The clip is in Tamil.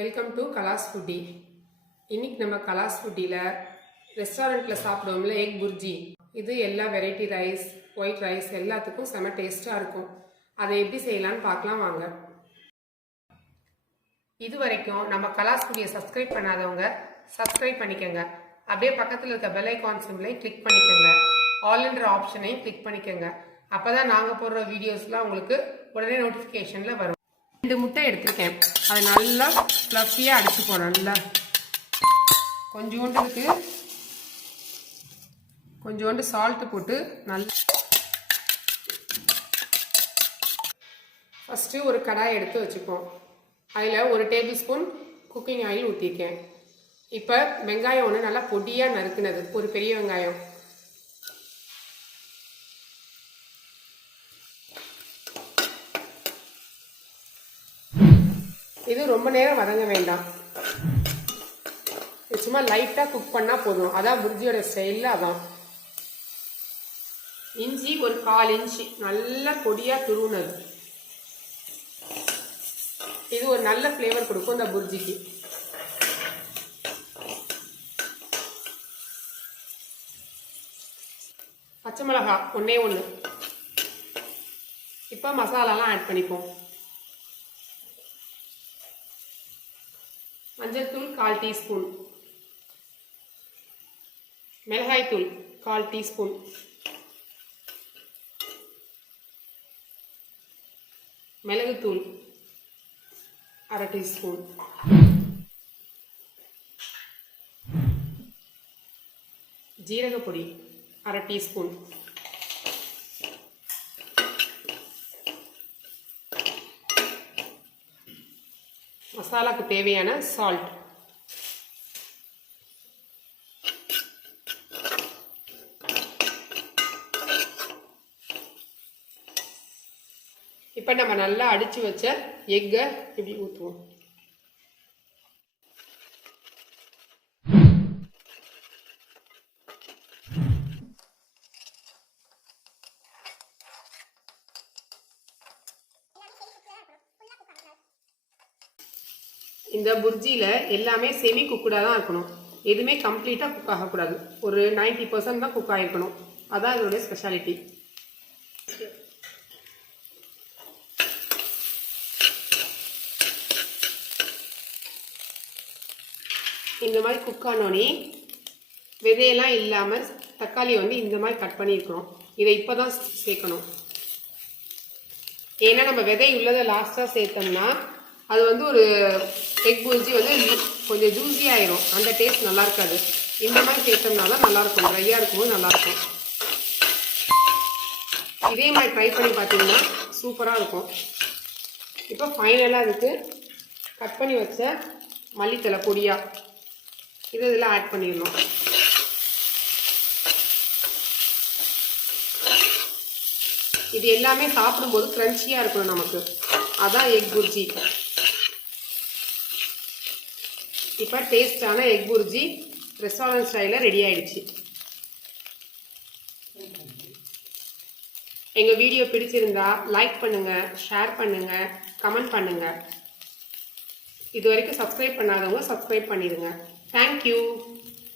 Welcome to கலாஸ் foodie. இன்னைக்கு நம்ம கலாஸ் ஃபுட்டியில் ரெஸ்டாரண்ட்டில் சாப்பிடுவோம்ல எக் புர்ஜி, இது எல்லா வெரைட்டி ரைஸ், ஒயிட் ரைஸ் எல்லாத்துக்கும் செம டேஸ்ட்டாக இருக்கும். அதை எப்படி செய்யலான்னு பார்க்கலாம் வாங்க. இது வரைக்கும் நம்ம கலாஸ் ஃபுட்டியை சப்ஸ்கிரைப் பண்ணாதவங்க சப்ஸ்கிரைப் பண்ணிக்கோங்க. அப்படியே பக்கத்தில் இருக்க பெல் ஐகான் சிம்பிளையும் கிளிக் பண்ணிக்கோங்க. ஆல்ன்ற ஆப்ஷனையும் கிளிக் பண்ணிக்கோங்க. அப்போ தான் நாங்கள் போடுற வீடியோஸ்லாம் உங்களுக்கு உடனே நோட்டிஃபிகேஷனில் வரும். 2 முட்டை எடுத்துருக்கேன். அதை நல்லா ஃப்ளஃபியாக அடிச்சுப்போம். நல்லா கொஞ்சோண்டு சால்ட்டு போட்டு நல்லா ஃபஸ்ட்டு ஒரு கடாயை எடுத்து வச்சுப்போம். அதில் 1 டேபிள் ஸ்பூன் குக்கிங் ஆயில் ஊற்றிருக்கேன். இப்போ வெங்காயம் ஒன்று நல்லா பொடியாக நறுக்குனது, ஒரு பெரிய வெங்காயம். இது ரொம்ப நேரம் வதங்க வேண்டாம், சும்மா லைட்டாக குக் பண்ணால் போதும். அதான் புர்ஜியோட ஸ்டைலில் அதான். இஞ்சி ஒரு 1/4 இன்ச்சு நல்லா பொடியாக துருவுனது. இது ஒரு நல்ல ஃப்ளேவர் கொடுக்கும் இந்த புர்ஜிக்கு. பச்சை மிளகாய் 1. இப்போ மசாலாலாம் ஆட் பண்ணிப்போம். மஞ்சள் தூள் 1/4 டீஸ்பூன், மிளகாய் தூள் 1/4 டீஸ்பூன், மிளகுத்தூள் 1/2 டீஸ்பூன், ஜீரகப்பொடி 1/2 டீஸ்பூன், மசாலாக்கு தேவையான சால்ட், இப்போ நம்ம நல்லா அடிச்சு வச்ச எக்கை இப்படி ஊற்றுவோம். இந்த புர்ஜியில் எல்லாமே செமி குக்குடாக தான் இருக்கணும். எதுவுமே கம்ப்ளீட்டாக குக் ஆகக்கூடாது. ஒரு 90% தான் குக் ஆகிருக்கணும். அதான் இதோடைய ஸ்பெஷாலிட்டி. இந்த மாதிரி குக் ஆனோடனே விதையெல்லாம் இல்லாமல் தக்காளி இந்த மாதிரி கட் பண்ணியிருக்கிறோம். இதை இப்போ தான் சேர்க்கணும். ஏன்னா நம்ம விதை உள்ளதை லாஸ்ட்டாக சேர்த்தோம்னா அது ஒரு எக் புர்ஜி கொஞ்சம் ஜூஸி ஆயிரும். அந்த டேஸ்ட் நல்லா இருக்காது. இந்த மாதிரி சேர்த்தோம்னா தான் நல்லாயிருக்கும். ட்ரையாக இருக்கும்போது நல்லாயிருக்கும். இதே மாதிரி ட்ரை பண்ணி பார்த்தீங்கன்னா சூப்பராக இருக்கும். இப்போ ஃபைனலாக அதுக்கு கட் பண்ணி வச்ச மல்லித்தலை பொடியாக இதில் ஆட் பண்ணிடணும். இது எல்லாமே சாப்பிடும்போது க்ரன்ச்சியாக இருக்கணும் நமக்கு. அதான் எக் புர்ஜி. இப்போ டேஸ்டான எக் புர்ஜி ரெஸ்டாரண்ட் ஸ்டைலில் ரெடி ஆயிடுச்சு. எங்கள் வீடியோ பிடிச்சிருந்தா லைக் பண்ணுங்கள், ஷேர் பண்ணுங்கள், கமெண்ட் பண்ணுங்கள். இது வரைக்கும் சப்ஸ்கிரைப் பண்ணாதவங்க சப்ஸ்கிரைப் பண்ணிடுங்க. தேங்க்யூ.